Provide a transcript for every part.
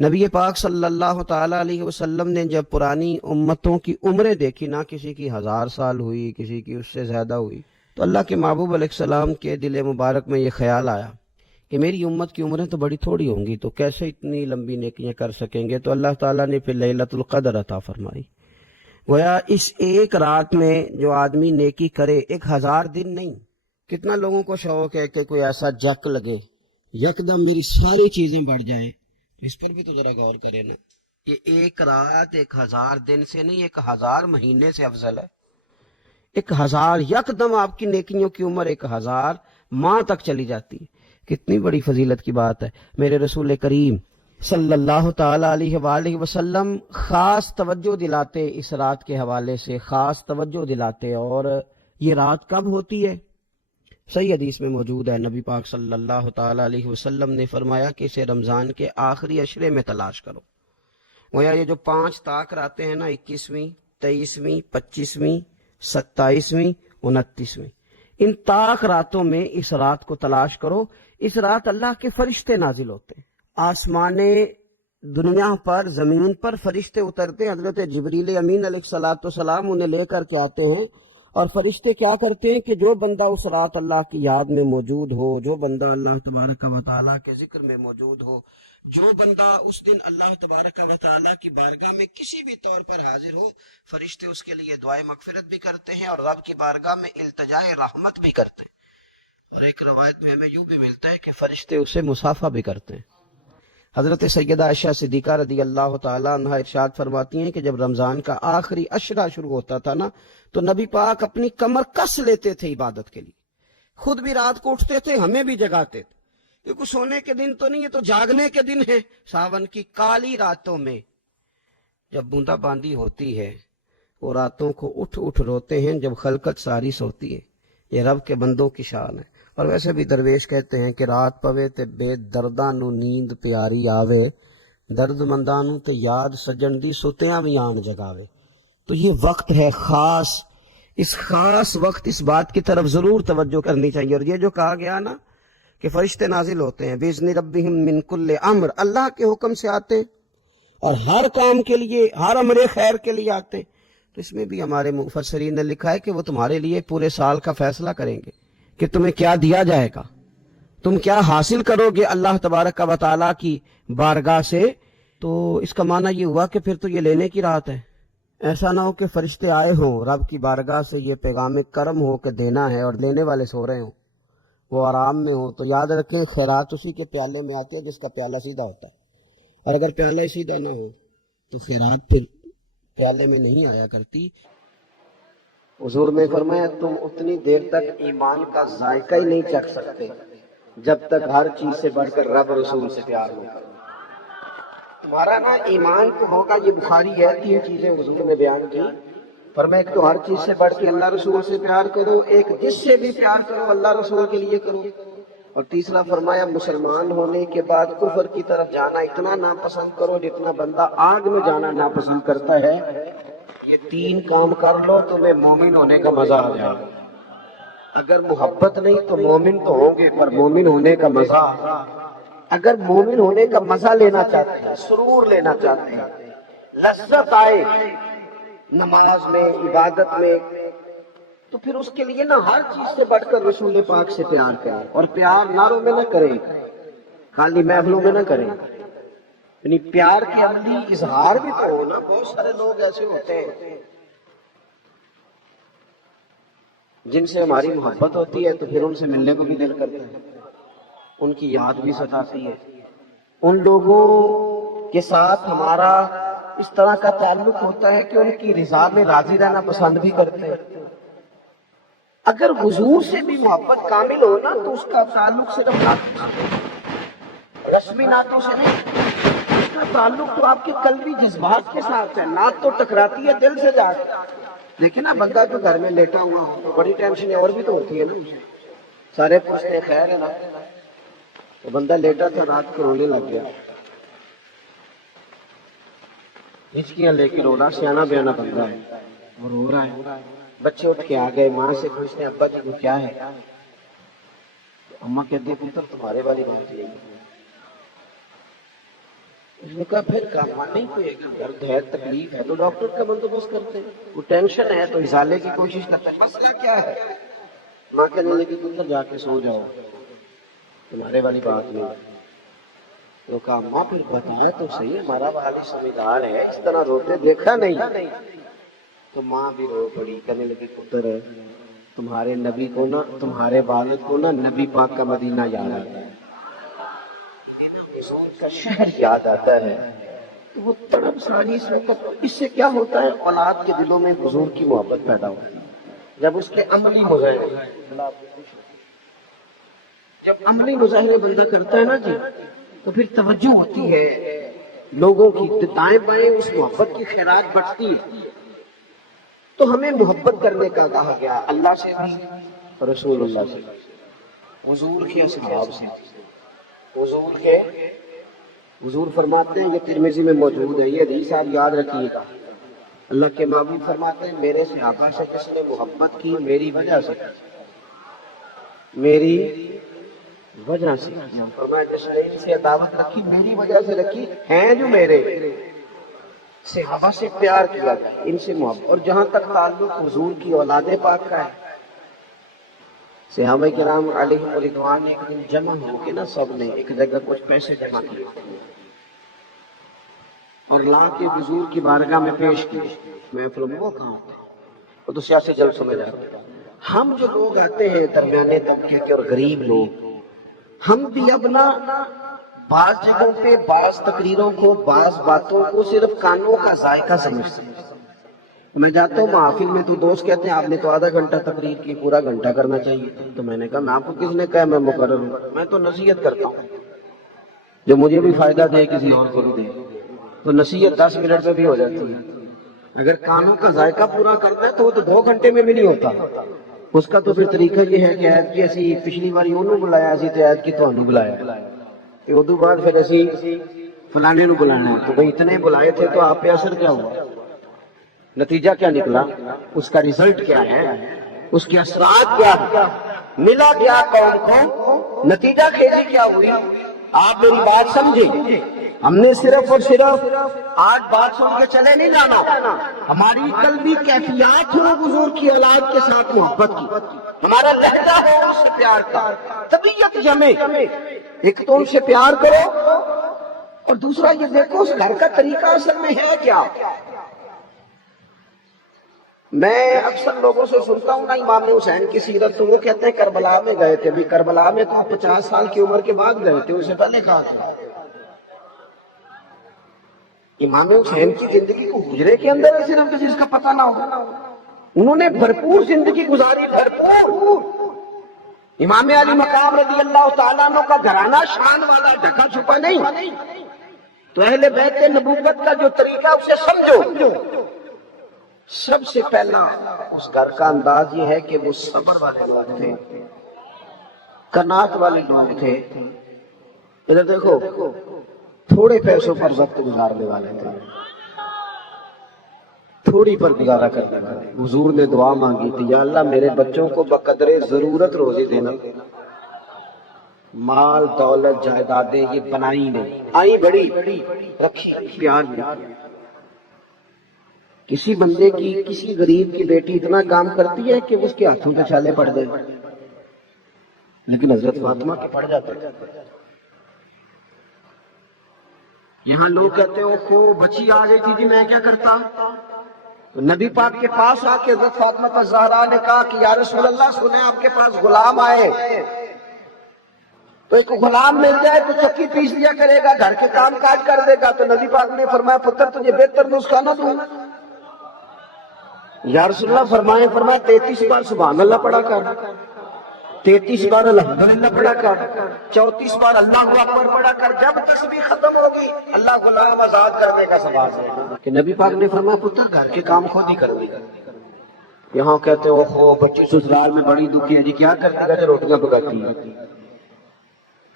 نبی پاک صلی اللہ تعالیٰ علیہ وسلم نے جب پرانی امتوں کی عمریں دیکھی، نہ کسی کی 1000 سال ہوئی، کسی کی اس سے زیادہ ہوئی، تو اللہ کے محبوب علیہ السلام کے دل مبارک میں یہ خیال آیا کہ میری امت کی عمریں تو بڑی تھوڑی ہوں گی، تو کیسے اتنی لمبی نیکیاں کر سکیں گے؟ تو اللہ تعالیٰ نے پھر لیلۃ القدر عطا فرمائی۔ گویا اس ایک رات میں جو آدمی نیکی کرے، 1000 دن نہیں۔ کتنا لوگوں کو شوق ہے کہ کوئی ایسا جک لگے، یکدم میری ساری چیزیں بڑھ جائیں، اس پر بھی تو ذرا غور کرے نا۔ یہ ایک رات 1000 دن سے نہیں، 1000 مہینے سے افضل ہے۔ 1000 یکدم آپ کی نیکیوں کی عمر 1000 ماہ تک چلی جاتی ہے۔ کتنی بڑی فضیلت کی بات ہے۔ میرے رسول کریم صلی اللہ تعالی علیہ وآلہ وسلم خاص توجہ دلاتے، اس رات کے حوالے سے خاص توجہ دلاتے۔ اور یہ رات کب ہوتی ہے؟ صحیح حدیث میں موجود ہے، نبی پاک صلی اللہ تعالی علیہ وسلم نے فرمایا کہ اسے رمضان کے آخری عشرے میں تلاش کرو۔ گویا یہ جو 5 طاق راتیں ہیں نا، 21ویں، 23ویں، 25ویں، 27ویں، 29ویں، ان طاق راتوں میں اس رات کو تلاش کرو۔ اس رات اللہ کے فرشتے نازل ہوتے ہیں، آسمان دنیا پر، زمین پر فرشتے اترتے ہیں۔ حضرت جبریل امین علیہ السلام انہیں لے کر کے آتے ہیں، اور فرشتے کیا کرتے ہیں کہ جو بندہ اس رات اللہ کی یاد میں موجود ہو، جو بندہ اللہ تبارک و تعالیٰ کے ذکر میں موجود ہو، جو بندہ اس دن اللہ تبارک و تعالیٰ کی بارگاہ میں کسی بھی طور پر حاضر ہو، فرشتے اس کے لیے دعائے مغفرت بھی کرتے ہیں اور رب کی بارگاہ میں التجائے رحمت بھی کرتے ہیں۔ اور ایک روایت میں ہمیں یوں بھی ملتا ہے کہ فرشتے اسے مصافحہ بھی کرتے ہیں۔ حضرت سیدہ عائشہ صدیقہ رضی اللہ تعالیٰ عنہ ارشاد فرماتی ہیں کہ جب رمضان کا آخری عشرہ شروع ہوتا تھا نا، تو نبی پاک اپنی کمر کس لیتے تھے عبادت کے لیے، خود بھی رات کو اٹھتے تھے، ہمیں بھی جگاتے تھے، کیونکہ سونے کے دن تو نہیں، یہ تو جاگنے کے دن ہے۔ ساون کی کالی راتوں میں جب بوندا باندی ہوتی ہے، وہ راتوں کو اٹھ اٹھ روتے ہیں جب خلقت ساری سوتی ہے۔ یہ رب کے بندوں کی شان ہے۔ اور ویسے بھی درویش کہتے ہیں کہ رات پوے تے بے درداں نو نیند پیاری آوے، درد منداں نو تے یاد سجن دی ستیاں بھی آن جگاوے۔ تو یہ وقت ہے خاص، اس خاص وقت اس بات کی طرف ضرور توجہ کرنی چاہیے۔ اور یہ جو کہا گیا نا کہ فرشتے نازل ہوتے ہیں بِإِذْنِ رَبِّهِمْ مِنْ كُلِّ أَمْرٍ، اللہ کے حکم سے آتے ہیں اور ہر کام کے لیے، ہر امر خیر کے لیے آتے ہیں۔ تو اس میں بھی ہمارے مفسرین نے لکھا ہے کہ وہ تمہارے لیے پورے سال کا فیصلہ کریں گے کہ تمہیں کیا دیا جائے گا، تم کیا حاصل کرو گے اللہ تبارک و تعالیٰ کی بارگاہ سے۔ تو اس کا معنی یہ ہوا کہ پھر تو یہ لینے کی رات ہے۔ ایسا نہ ہو کہ فرشتے آئے ہوں رب کی بارگاہ سے یہ پیغام کرم ہو کہ دینا ہے، اور لینے والے سو رہے ہوں، وہ آرام میں ہوں۔ تو یاد رکھیں خیرات اسی کے پیالے میں آتی ہے جس کا پیالہ سیدھا ہوتا ہے، اور اگر پیالہ ہی سیدھا نہ ہو تو خیرات پھر پیالے میں نہیں آیا کرتی۔ حضور نے فرمایا تم اتنی دیر تک ایمان کا ذائقہ ہی نہیں چکھ سکتے جب تک ہر چیز سے بڑھ کر رب رسول سے پیار ہو۔ تمہارا نا ایمان تو ہوگا، یہ بخاری ہے، 3 چیزیں حضور نے بیان کی۔ فرمایا ایک تو ہر چیز سے بڑھ کے اللہ رسول سے پیار کرو، ایک جس سے بھی پیار کرو اللہ رسول کے لیے کرو، اور تیسرا فرمایا مسلمان ہونے کے بعد کفر کی طرف جانا اتنا ناپسند کرو جتنا بندہ آگ میں جانا ناپسند کرتا ہے۔ یہ 3 کام کر لو تمہیں مومن ہونے کا مزہ آ جائے گا۔ اگر محبت نہیں تو مومن تو ہوں گے، پر مومن ہونے کا مزہ، اگر مومن ہونے کا مزہ لینا چاہتے ہیں، سرور لینا چاہتے ہیں، لذت آئے نماز میں، عبادت میں، تو پھر اس کے لیے نا ہر چیز سے بڑھ کر رسول پاک سے پیار کریں۔ اور پیار نعروں میں نہ کریں، خالی محفلوں میں نہ کریں، یعنی پیار کے عملی اظہار بھی تو ہو نا۔ بہت سارے لوگ ایسے ہوتے ہیں جن سے ہماری محبت ہوتی ہے تو پھر ان سے ملنے کو بھی دل کرتا ہے، ان کی یاد بھی ستاتی ہے، ان لوگوں کے ساتھ ہمارا اس طرح کا تعلق ہوتا ہے کہ ان کی رضا میں راضی رہنا پسند بھی کرتے ہیں۔ اگر حضور سے بھی محبت کامل ہو نا تو اس کا تعلق صرف رسمی نعتوں سے نہیں، اس کا تعلق تو آپ کے قلبی جذبات کے ساتھ ہے۔ نعت تو ٹکراتی ہے دل سے جا کے، لیکن نا بندہ جو گھر میں لیٹا ہوا تو بڑی ٹینشن اور بھی تو ہوتی ہے نا، سارے پوچھتے خیر ہے نا، تو بندہ لیٹا تھا رات کو رونے لگ گیا، ہچکیاں لے کے رو رہا، سیانا بیانا بندہ ہے اور رو رہا ہے۔ بچے اٹھ کے آ گئے، ماں سے پوچھتے ابا جی کو کیا ہے؟ اماں کہتی ہے پتر تمہارے والی بات یہی ہے، نے کہا پھر کام نہیں کوئی درد ہے تکلیف ہے تو ڈاکٹر کا بندوبست کرتے ہیں، وہ ٹینشن ہے تو ازالے کی کوشش کرتے ہیں، مسئلہ کیا ہے؟ ماں کہنے لگی پتر جا کے سو جاؤ، تمہارے والی بات نہیں۔ تو کہا ماں پھر بتایا تو صحیح، ہمارا والی سمجھدار ہے، اس طرح روتے دیکھا نہیں۔ تو ماں بھی رو پڑی، کہنے لگی پتر تمہارے نبی کو نا، تمہارے والد کو نا نبی پاک کا مدینہ یاد آتا ہے، حضور کا شہر یاد آتا ہے، تو وہ تڑپ ساری اس وقت۔ اس سے کیا ہوتا ہے؟ اولاد کے دلوں میں حضور کی محبت پیدا ہوتی ہے جب اس کے عملی مظاہرے، جب عملی مظاہرے بندہ کرتا ہے نا جی، تو پھر توجہ ہوتی ہے لوگوں کی، دائیں بائیں اس محبت کی خیرات بڑھتی ہے۔ تو ہمیں محبت کرنے کا کہا گیا، اللہ سے بھی، رسول اللہ سے، حضور کے اصحاب سے، حضور فرماتے ہیں، یہ ترمذی میں موجود ہے، یہ حدیث آپ یاد رکھیے گا، اللہ کے محبوب فرماتے ہیں میرے صحابہ سے جس نے محبت کی میری وجہ سے، میری وجہ سے، فرمایا جس نے ان سے عداوت رکھی میری وجہ سے رکھی، ہیں جو میرے صحابہ سے پیار کیا، ان سے محبت۔ اور جہاں تک تعلق حضور کی اولاد پاک کا ہے، صحابہ کرام علیہ رضوان نے ایک دن جمع ہو کے نا سب نے ایک جگہ کچھ پیسے جمع کیے اور لا کے حضور کی بارگاہ میں پیش کیے۔ محفل میں وہ کہاں ہوتے ہیں، وہ تو سیاسی جلسوں میں جاتے ہیں۔ ہم جو لوگ آتے ہیں درمیانے طبقے کے اور غریب لوگ، ہم بھی اپنا بعض جگہوں پہ بعض تقریروں کو، بعض باتوں کو صرف کانوں کا ذائقہ سمجھتے ہیں۔ میں جاتا ہوں محافل میں تو دوست کہتے ہیں آپ نے تو آدھا گھنٹہ تقریر کی، پورا گھنٹہ کرنا چاہیے، تو میں نے کہا میں آپ کو کس نے کہا میں مقرر ہوں، میں تو نصیحت کرتا ہوں جو مجھے بھی فائدہ دے کسی اور کو بھی دے، تو نصیحت 10 منٹ میں بھی ہو جاتی ہے۔ اگر کانوں کا ذائقہ پورا کرنا ہے تو وہ تو 2 گھنٹے میں بھی نہیں ہوتا۔ اس کا تو پھر طریقہ یہ ہے کہ عید کی اسی پچھلی باری انہوں بلایا اسی تو عید کی تھانوں بلایا، ادو بعد پھر اسی فلانے نو بلانا ہے، تو بھئی اتنے بلائے تھے تو آپ پہ اثر کیا ہوا، نتیجہ کیا نکلا، اس کا ریزلٹ کیا ہے، اس کے اثرات کیا ملا، کیا قوم کو نتیجہ خیزی کیا ہوئی۔ آپ میری بات سمجھیں، ہم نے صرف اور صرف آج بات سن کے چلے نہیں جانا، ہماری قلبی کیفیات ہو حضور کی اولاد کے ساتھ محبت کی، ہمارا لہجہ ہے اس سے پیار کا، طبیعت جمے، ایک تو ان سے پیار کرو اور دوسرا یہ دیکھو اس گھر کا طریقہ اصل میں ہے کیا۔ میں اکثر لوگوں سے سنتا ہوں نا امام حسین کی سیرت، تو وہ کہتے ہیں کربلا میں گئے تھے، بھی کربلا میں تو 50 سال کی عمر کے بعد گئے تھے، اس سے پہلے کہا تھا۔ امام حسین کی زندگی کو حجرے کے اندر ہے صرف کسی کا پتہ نہ ہو، انہوں نے بھرپور زندگی گزاری، بھرپور۔ امام علی مقام رضی اللہ تعالیٰ عنہ کا گھرانہ شان والا، ڈھکا چھپا نہیں، تو اہل بیت نبوت کا جو طریقہ اسے سمجھو۔ سب سے پہلا اس گھر کا انداز یہ ہے کہ وہ صبر والے لوگ تھے، قناعت والے لوگ تھے۔ ادھر دیکھو، تھوڑے پیسوں پر وقت گزارنے والے تھے، تھوڑی پر گزارا کرنے والے۔ حضور نے دعا مانگی تھی، یا اللہ میرے بچوں کو بقدر ضرورت روزی دینا، مال دولت جائیدادیں یہ بنائی نہیں، آئی بڑی رکھی پیار نہیں۔ کسی بندے کی، کسی غریب کی بیٹی اتنا کام کرتی ہے کہ اس کے ہاتھوں پہ چھالے پڑ گئے، لیکن حضرت فاطمہ کے پڑ جاتے ہیں۔ یہاں لوگ کہتے ہیں وہ بچی آ گئی تھی جی میں کیا کرتا، تو نبی پاک کے پاس آ کے حضرت فاطمہ الزہرا نے کہا کہ یا رسول اللہ سنیں آپ کے پاس غلام آئے، تو ایک غلام مل جائے تو چکی پیس دیا کرے گا، گھر کے کام کاج کر دے گا۔ تو نبی پاک نے فرمایا پتر تجھے بہتر نسخہ نہ دوں، یا رسول اللہ فرمایا 33 بار سبحان اللہ پڑھا کر، 33 بار الحمدللہ پڑھا کر، 34 بار اللہ اکبر پڑھا کر، جب تسبیح ختم ہوگی اللہ غلام آزاد کرنے کا سبب ہے کہ نبی پاک نے فرمایا پتر گھر کے کام خود ہی کر دے گا۔ یہاں کہتے ہو اوہو بچی سسرال میں بڑی دکھی ہے جی، کیا کرتی ہے جو روٹیاں پکاتی ہے۔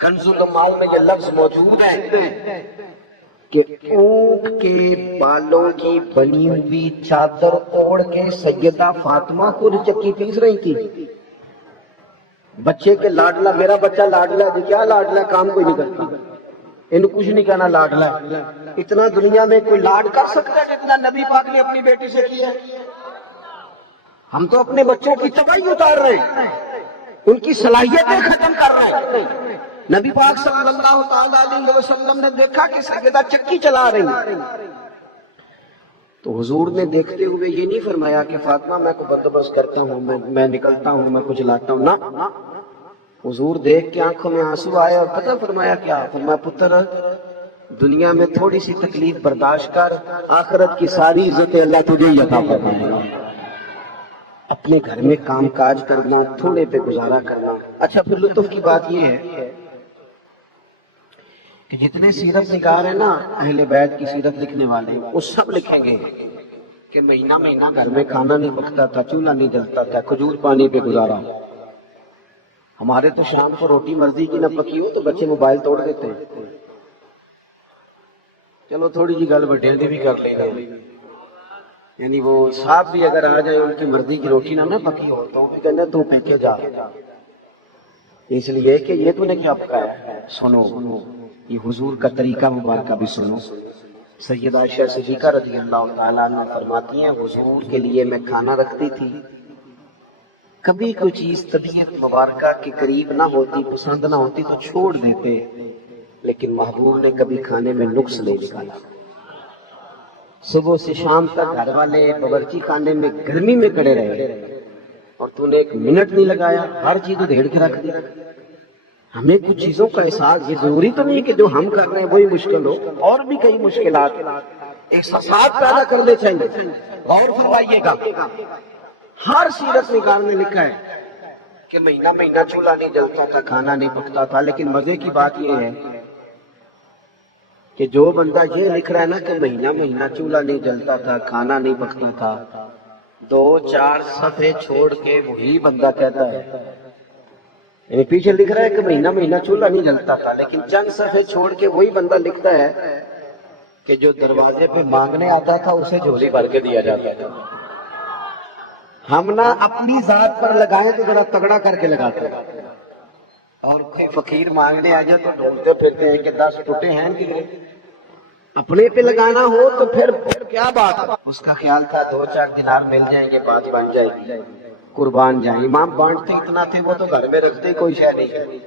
کنز الاموال میں یہ لفظ موجود ہے کہ اونٹ کے بالوں کی بنی ہوئی چادر اوڑھ کے سیدہ فاطمہ کو چکی پیس رہی تھی۔ بچے کے لاڈلا، میرا بچہ لاڈلا جی، کیا لاڈلا، کام کوئی نہیں کرتی، ان کچھ نہیں کہنا لاڈلا ہے. اتنا دنیا میں کوئی لاڈ کر سکتا ہے جتنا نبی پاک نے اپنی بیٹی سے کیا ہے؟ ہم تو اپنے بچوں کی تباہی اتار رہے ہیں، ان کی صلاحیتیں ختم کر رہے ہیں. نبی پاک صلی اللہ تعالی علیہ وسلم نے دیکھا کہ سیدہ چکی چلا رہی ہیں، تو حضور نے دیکھتے ہوئے یہ نہیں فرمایا کہ فاطمہ میں کو بندوبست کرتا ہوں، میں نکلتا ہوں، میں کچھ لاتا ہوں. نہ، حضور دیکھ کے آنکھوں میں آنسو آئے اور پتہ فرمایا کیا؟ فرمایا پتر دنیا میں تھوڑی سی تکلیف برداشت کر، آخرت کی ساری عزتیں اللہ تجھے ہی عطا فرمائے گا. اپنے گھر میں کام کاج کرنا، تھوڑے پہ گزارا کرنا. اچھا پھر لطف کی بات یہ ہے کہ جتنے سیرت نگار ہیں نا، اہل بیت کی سیرت لکھنے والے، وہ سب لکھیں گے کہ مہینہ مہینہ گھر میں کھانا نہیں پکتا تھا، چولہا نہیں جلتا تھا، کھجور پانی پہ گزارا. ہمارے تو شام کو روٹی مرضی کی نہ پکی ہو تو بچے موبائل توڑ دیتے ہیں. چلو تھوڑی جی گل بڑھے بھی کر لیں گے، یعنی وہ صاحب بھی اگر آ جائے ان کی مرضی کی روٹی نہ پکی ہو تو بھی کہتے تو پھینکے جا. اس لیے کہ یہ تو نے کیا پکایا ہے، سنو یہ حضور کا طریقہ مبارکہ بھی سنو. سیدہ عائشہ صدیقہ رضی اللہ تعالیٰ عنہ فرماتی ہیں حضور کے لیے میں کھانا رکھتی تھی، کبھی کوئی چیز طبیعت مبارکہ کے قریب نہ ہوتی، پسند نہ ہوتی تو چھوڑ دیتے، لیکن محبوب نے کبھی کھانے میں نقص نہیں نکالا. صبح سے شام تک گھر والے باورچی خانے میں گرمی میں کڑے رہے اور تو نے ایک منٹ نہیں لگایا، ہر چیز ادھیڑ کے رکھ دی. ہمیں کچھ چیزوں کا احساس، یہ ضروری تو نہیں کہ جو ہم کر رہے ہیں وہی مشکل ہو، اور بھی کئی مشکلات احساسات پیدا کرنے چاہیے. غور فرمائیے گا، ہر سیرت نگار نے لکھا ہے کہ مہینہ مہینہ چولہا نہیں جلتا تھا، کھانا نہیں پکتا تھا. لیکن مزے کی بات یہ ہے کہ جو بندہ یہ لکھ رہا ہے نا کہ مہینہ مہینہ چولہا نہیں جلتا تھا، کھانا نہیں پکتا تھا، 2-4 صفحے چھوڑ کے وہی بندہ کہتا ہے، یعنی پیچھے لکھ رہا ہے کہ مہینہ مہینہ چولہا نہیں جلتا تھا، لیکن چند صفحے چھوڑ کے وہی بندہ لکھتا ہے کہ جو دروازے پہ مانگنے آتا تھا اسے جھولی بھر کے دیا جاتا تھا. ہم نہ اپنی ذات پر لگائیں تو ذرا تگڑا کر کے لگاتے ہیں، اور کوئی فقیر مانگنے آ جائے تو ڈھونڈتے پھرتے ہیں کہ 10 ٹوٹے ہیں کہ اپنے پہ لگانا ہو تو پھر کیا بات. اس کا خیال تھا 2-4 دینار مل جائیں گے، بات بن جائے گی، قربان جائیں. امام بانٹتے اتنا تھے، وہ تو گھر میں رکھتے کوئی شے نہیں.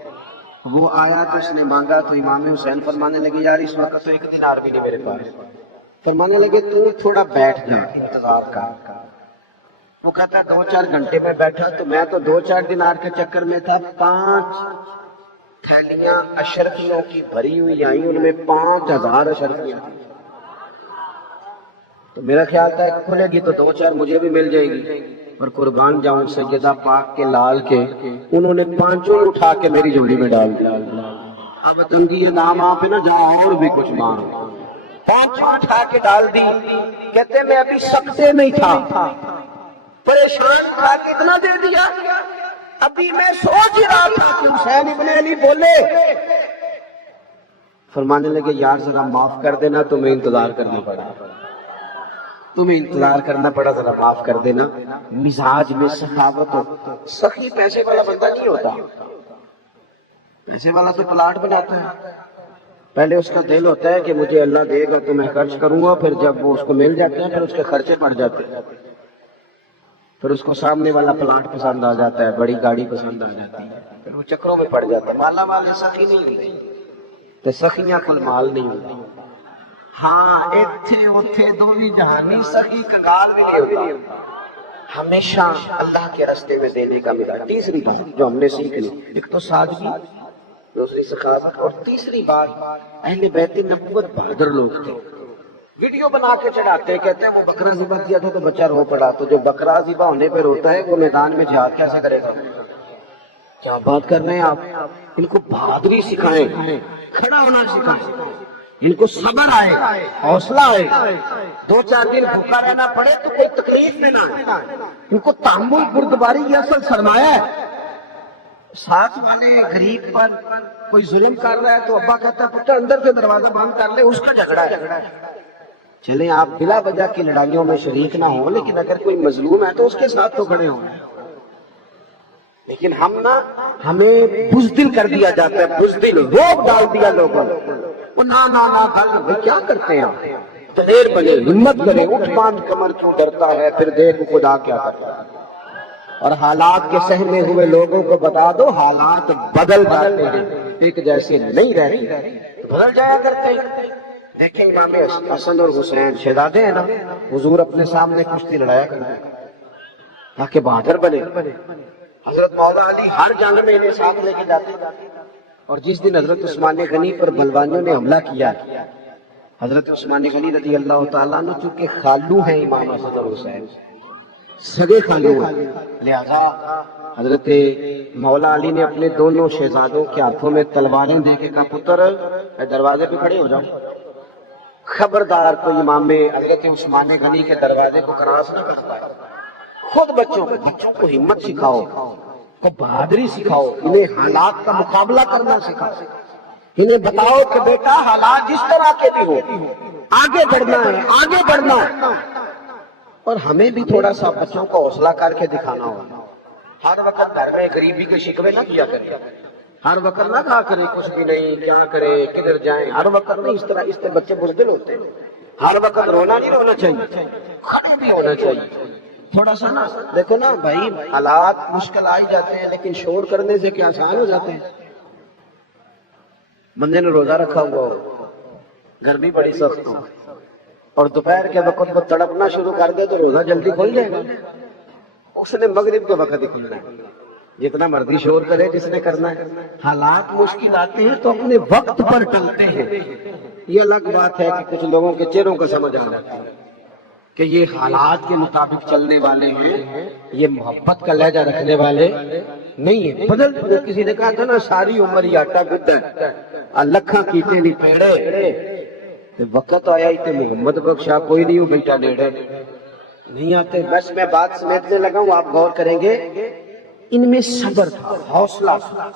وہ آیا تو اس نے مانگا تو امام حسین فرمانے لگے یار اس وقت تو 1 دینار بھی نہیں میرے پاس. فرمانے لگے تو تھوڑا بیٹھ جا، انتظار کر. وہ کہتا 2-4 گھنٹے میں بیٹھا تو میں تو 2-4 دینار کے چکر میں تھا. 5 تھیلیاں اشرفیوں کی بھری ہوئی آئیں، ان میں 5000 اشرفیاں تھیں. تو میرا خیال تھا کھلے گی تو 2-4 مجھے بھی مل جائے گی، اور قربان جاؤں سیدہ پاک کے لال کے، انہوں نے 5 اٹھا کے میری جھولی میں ڈال دیا. اب تنگی یہ نام آپ نہ جاؤ اور بھی کچھ مانگ، 5 اٹھا کے ڈال دی. کہتے میں ابھی سکتے نہیں تھا، پریشان تھا، کتنا دے دیا. ابھی میں سوچ ہی رہا تھا کہ حسین ابن علی بولے. فرمانے لگے یار ذرا معاف کر دینا، تمہیں انتظار کرنا پڑا، ذرا معاف کر دینا. مزاج میں سخاوت ہو. سخی پیسے والا بندہ نہیں ہوتا، پیسے والا تو پلاٹ بناتا ہے. پہلے اس کا دل ہوتا ہے کہ مجھے اللہ دے گا تو میں خرچ کروں گا، پھر جب وہ اس کو مل جاتے ہیں پھر اس کے خرچے بڑھ جاتے ہیں، پھر اس کو سامنے والا پلاٹ پسند آ جاتا ہے، بڑی گاڑی پسند آ جاتی ہے، پھر وہ چکروں میں پڑ جاتا ہے. مالا والے سخی نہیں ہوتے تو سخیاں کل مال نہیں ہوتی. ہاں ایتھے اوتھے دونی جہانی سخی کنگال میں نہیں ہوتا، ہمیشہ اللہ کے راستے میں دینے کا ملا. تیسری بات جو ہم نے سیکھ لی، ایک تو سادگی، دوسری سخاوت، اور تیسری بات اہل بیت نبوت بہادر لوگ تھے. ویڈیو بنا کے چڑھاتے، کہتے ہیں وہ بکرا ذبح کیا تھا تو بچہ رو پڑا. تو جو بکرا ذبح ہونے پہ روتا ہے وہ میدان میں جہاد کیسے کرے گا؟ کیا بات کر رہے ہیں آپ؟ ان کو بہادری سکھائیں، کھڑا ہونا سکھائیں، ان کو صبر آئے، حوصلہ آئے. 2-4 دن بھوکا رہنا پڑے تو کوئی تکلیف میں نہ آئے. ان کو تحمل بردباری یہ اصل سرمایہ ہے. ساتھ والے غریب پر کوئی ظلم کر رہا ہے تو ابا کہتا ہے پتر اندر سے دروازہ بند کر لے، اس کا جھگڑا ہے. چلیں آپ بلا وجہ کی لڑائیوں میں شریک نہ ہوں، لیکن اگر کوئی مظلوم ہے تو اس کے ساتھ تو کھڑے ہوں. لیکن ہم نہ، ہمیں بزدل کر دیا جاتا ہے، بزدل روب ڈال دیا لوگوں نے. وہ نا گل کیا کرتے ہیں دلیر بنے ہمت کرے اٹھ باندھ کمر کیوں ڈرتا ہے پھر دیکھ خدا کیا کرتا ہے اور حالات کے سہنے ہوئے لوگوں کو بتا دو حالات بدل جاتے ہیں ایک جیسے نہیں رہتے بدل جایا کرتے ہیں دیکھیں امام حسن اور حسین شہزادے ہیں نا حضور اپنے سامنے کشتی لڑایا کرتے تاکہ بہادر بنے حضرت مولا علی ہر جنگ میں انہیں ساتھ لے کے جاتے اور جس دن حضرت عثمان غنی پر بلوانیوں نے حملہ کیا حضرت عثمان غنی رضی اللہ تعالیٰ عنہ چونکہ خالو ہیں امام حسن اور حسین سگے خالو ہیں لہذا حضرت مولا علی نے اپنے دونوں شہزادوں کے ہاتھوں میں تلواریں دے کے کہا پتر دروازے پہ کھڑے ہو جاؤ خبردار کوئی امام حضرت عثمان غنی کے دروازے کو کراس نہ کرتا ہے خود بچوں کو ہمت سکھاؤ کو بہادری سکھاؤ انہیں حالات کا مقابلہ کرنا سکھاؤ انہیں بتاؤ کہ بیٹا حالات جس طرح کے بھی ہو آگے بڑھنا ہے آگے بڑھنا ہے اور ہمیں بھی تھوڑا سا بچوں کو حوصلہ کر کے دکھانا ہوگا ہر وقت گھر میں غریبی کے شکوے نہ کیا کریں ہر وقت نہ کہا کرے کچھ بھی نہیں کیا کرے کدھر جائیں ہر وقت نہیں اس طرح بچے بزدل ہوتے ہیں ہر وقت رونا نہیں رونا چاہیے کھڑے بھی ہونا چاہیے تھوڑا سا نا دیکھو نا بھائی حالات مشکل آ جاتے ہیں لیکن شور کرنے سے کیا آسان ہو جاتے ہیں بندے نے روزہ رکھا ہوا ہو گرمی بڑی سخت ہو اور دوپہر کے وقت وہ تڑپنا شروع کر دے تو روزہ جلدی کھل جائے گا اس نے مغرب کے وقت ہی کھلنا ہے جتنا مرضی شور کرے جس نے کرنا ہے حالات مشکل آتے ہیں تو اپنے وقت پر ٹلتے ہیں یہ الگ بات ہے کہ کچھ لوگوں کے چہروں کو سمجھ آ جاتا ہے کہ یہ حالات کے مطابق چلنے والے ہیں یہ محبت کا لہجہ رکھنے والے نہیں ہیں بدل کسی نے کہا تھا نا ساری عمر یہ آٹا گدا ہے لکھاں کیتے نہیں پیڑے وقت آیا ہی تے محمد بخشا کوئی نہیں ہو بیٹا نیڑے نہیں آتے بس میں بات سمیٹنے لگا ہوں آپ غور کریں گے ان میں صبر تھا حوصلہ تھا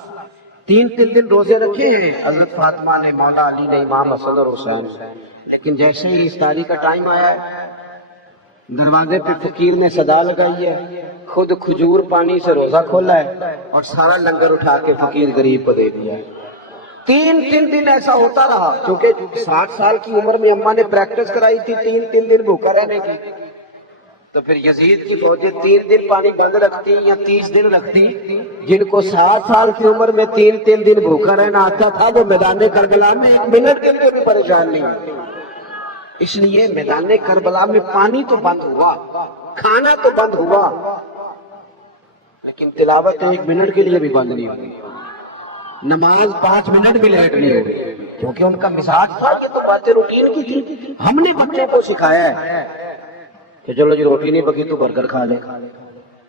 3 دن روزے رکھے ہیں حضرت فاطمہ نے مولا علی نے امام حسن اور حسین لیکن جیسے ہی افطاری کا ٹائم آیا ہے دروازے پہ فقیر نے صدا لگائی ہے خود کھجور پانی سے روزہ کھولا ہے اور سارا لنگر اٹھا کے فقیر غریب کو دے دیا ہے 3 دن ایسا ہوتا رہا کیونکہ 60 سال کی عمر میں اماں نے پریکٹس کرائی تھی 3 دن بھوکا رہنے کی تو پھر یزید کی فوجیں 3 دن پانی بند رکھتی یا 30 دن رکھتی جن کو 60 سال کی عمر میں 3 دن بھوکا رہنا آتا تھا وہ میدان کربلا میں 1 منٹ کے لیے بھی پریشان نہیں ہوتے اس لیے میدان کربلا میں پانی تو بند ہوا کھانا تو بند ہوا لیکن تلاوت 1 منٹ کے لیے بھی بند نہیں ہوئی نماز 5 منٹ بھی لیٹ نہیں ہوئی کیونکہ ان کا مزاج تھا یہ تو باتیں روٹین کی تھی ہم نے بچوں کو سکھایا ہے کہ چلو جی روٹی نہیں پکی تو برگر کھا لے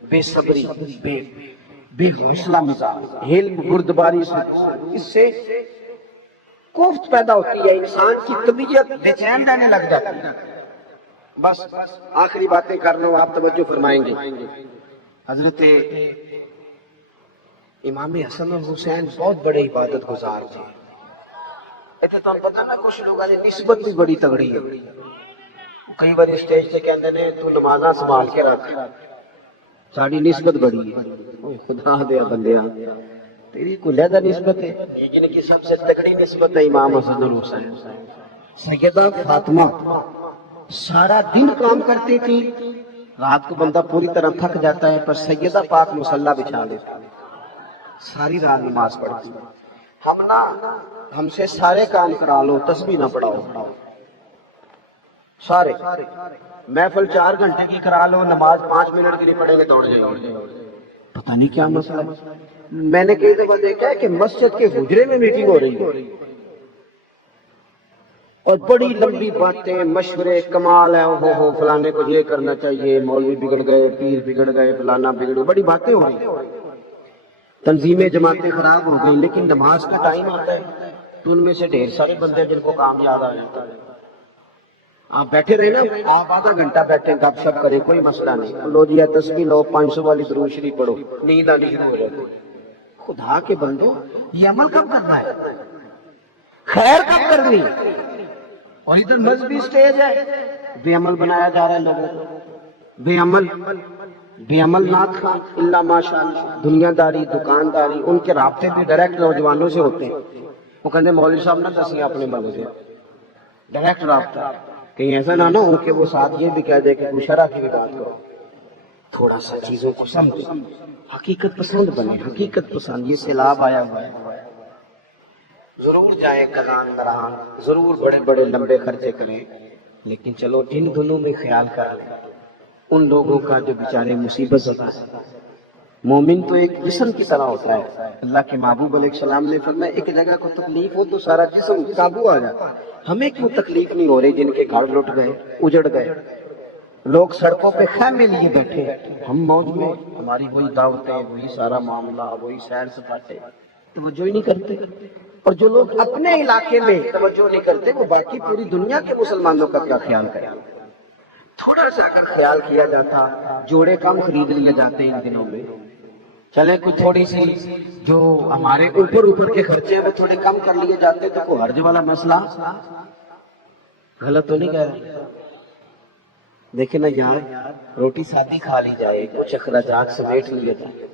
بے صبری بے حوصلہ مزاج علم بردباری اس سے کوفت پیدا ہوتی ہے انسان کی طبیعت بے چین رہنے لگ جاتی ہے بس آخری باتیں کر لو آپ توجہ فرمائیں گے حضرت امام حسن اور حسین بہت بڑے عبادت گزار تھے تو پتہ نہ کچھ لوگوں نے نسبت بھی بڑی تگڑی ہے کئی بار اسٹیج سے کہتے ہیں تو نمازاں سنبھال کے رکھ ساری نسبت بڑی ہے خدا دیا بندیاں تیری کوئی علیحدہ نسبت ہے لیکن کی سب سے تگڑی نسبت ہے امام حسن اور حسین سیدہ فاطمہ سارا دن کام کرتی تھی رات کو بندہ پوری طرح تھک جاتا ہے پر سیدہ پاک مصلی بچھا لیتی ساری رات نماز پڑھتی ہم سے سارے کام کرا لو تسبیح نہ پڑھاؤ سارے محفل 4 گھنٹے کی کرا لو نماز 5 منٹ کے لیے پڑھیں گے دوڑ جائیں پتہ نہیں کیا مسئلہ میں نے کئی دفعہ دیکھا ہے کہ مسجد کے حجرے میں میٹنگ ہو رہی ہے اور بڑی لمبی باتیں مشورے کمال ہے ہو فلانے کو یہ کرنا چاہیے مولوی بگڑ گئے پیر بگڑ گئے فلانا بگڑ گئے بڑی باتیں ہو رہی ہیں تنظیمیں جماعتیں خراب ہو گئی لیکن نماز کا ٹائم آتا ہے تو ان میں سے ڈھیر سارے بندے جن کو کام یاد آ جاتا ہے آپ بیٹھے رہے نا آپ آدھا گھنٹہ بیٹھے گپ شپ کریں کوئی مسئلہ نہیں لو جی تسبیح لو 500 والی درود شریف پڑھو نیند آنی شروع ہو جاتی خدا کے بندو یہ عمل کب کرنا ہے خیر کب کرنی اور ادھر مذہبی سٹیج ہے بے عمل بنایا جا رہا ہے لوگوں کو بے عمل نہ تھا اللہ ماشاءاللہ دنیا داری دکانداری ان کے رابطے بھی ڈائریکٹ نوجوانوں سے ہوتے ہیں وہ کہتے مولوی صاحب نہ دسیاں اپنے بابو سے ڈائریکٹ رابطہ، کہیں ایسا نہ ہو کہ وہ ساتھ یہ بھی کہہ دے کہ کوئی شرح کی بھی بات کرو. تھوڑا سا چیزوں کو سمجھو، حقیقت پسند بنے، حقیقت پسند. یہ سیلاب آیا ہوا ہے، ضرور جائیں کلان نران، ضرور بڑے بڑے لمبے خرچے کریں، لیکن چلو ان دنوں میں خیال کر لیں ان لوگوں کا جو بیچارے مصیبت زدہ ہیں. مومن تو ایک جسم کی طرح ہوتا ہے. اللہ کے محبوب علیہ السلام نے فرمایا ایک جگہ کو تکلیف ہو تو سارا جسم قابو آ جاتا ہے. ہمیں کیوں تکلیف نہیں ہو رہی جن کے گھر لٹ گئے، اجڑ گئے، لوگ سڑکوں پہ خیمے لیے بیٹھے، ہم موج میں، ہماری وہی دعوتیں، وہی سارا معاملہ، وہی سیر سپاٹے، توجہ ہی نہیں کرتے. اور جو لوگ اپنے علاقے میں توجہ نہیں کرتے وہ باقی پوری دنیا کے مسلمانوں کا کیا خیال کریں. تھوڑا سا اگر خیال کیا جاتا، جوڑے کم خرید لیے جاتے ان دنوں میں، چلے کوئی تھوڑی سی جو ہمارے اوپر کے خرچے ہیں وہ تھوڑے کم کر لیے جاتے تو کوئی حرج والا مسئلہ. غلط تو نہیں کہہ رہے؟ دیکھیں نا یہاں روٹی سادی کھا لی جائے، کچھ اخراجات سمیٹ لیے جائے،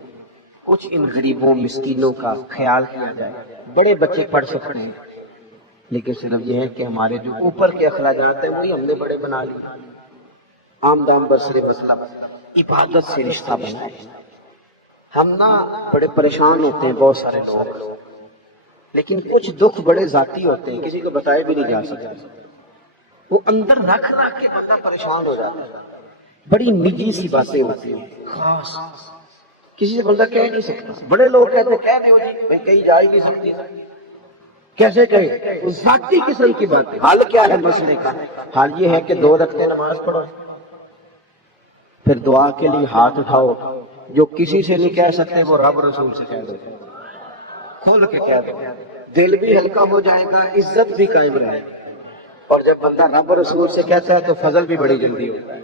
کچھ ان غریبوں مسکینوں کا خیال کیا جائے. بڑے بچے پڑھ سکتے ہیں لیکن صرف یہ ہے کہ ہمارے جو اوپر کے اخراجات ہیں وہی ہم نے بڑے بنا لیے. آمدام برسر مطلب عبادت سے رشتہ بنائے. ہم نا بڑے پریشان ہوتے ہیں بہت سارے لوگ، لیکن کچھ دکھ بڑے ذاتی ہوتے ہیں، کسی کو بتائے بھی نہیں جا سکتے. وہ اندر رکھ کے بندہ پریشان ہو جاتا ہے. بڑی نجی سی باتیں ہوتی ہیں، خاص کسی سے بندہ کہہ نہیں سکتا. بڑے لوگ کہتے ہیں کہہ دو جی بھائی کہیں جا ہی نہیں سکتی، کیسے کہے؟ ذاتی قسم کی بات ہے. حل کیا ہے مسئلے کا؟ حل یہ ہے کہ 2 رکعتیں نماز پڑھو، پھر دعا کے لیے ہاتھ اٹھاؤ. جو کسی سے نہیں کہہ سکتے وہ رب رسول سے کہہ دو، کھول کے کہہ دو. دل بھی ہلکا ہو جائے گا، عزت بھی قائم رہے گی. اور جب بندہ رب رسول سے کہتا ہے تو فضل بھی بڑی جلدی ہوتا ہے.